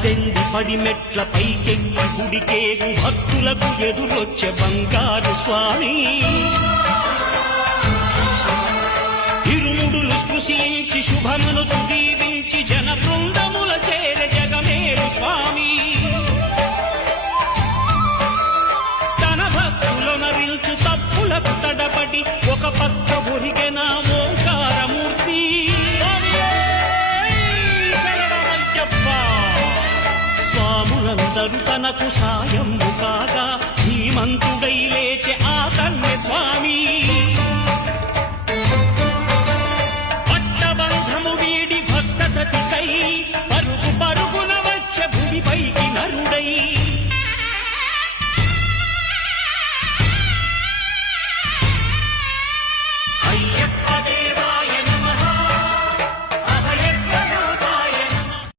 పద్దెంది పడిమెట్ల పైకెక్కి గుడికేగు భక్తులకు ఎదురొచ్చే బంగారు స్వామి ఇరుముడులు స్పృశించి శుభమును దీవించి జన బృందముల చేర జగమేడు స్వామి తన భక్తులనరించు తప్పులకు తడబడి ఒక పక్క ఒరిగెన ఓంకారమూర్తి స్వాములందరూ తనకు సాయము కాగా ధీమంతుడై లేచే ఆ కన్య స్వామి పట్టబంధము వీడి భక్తతతికై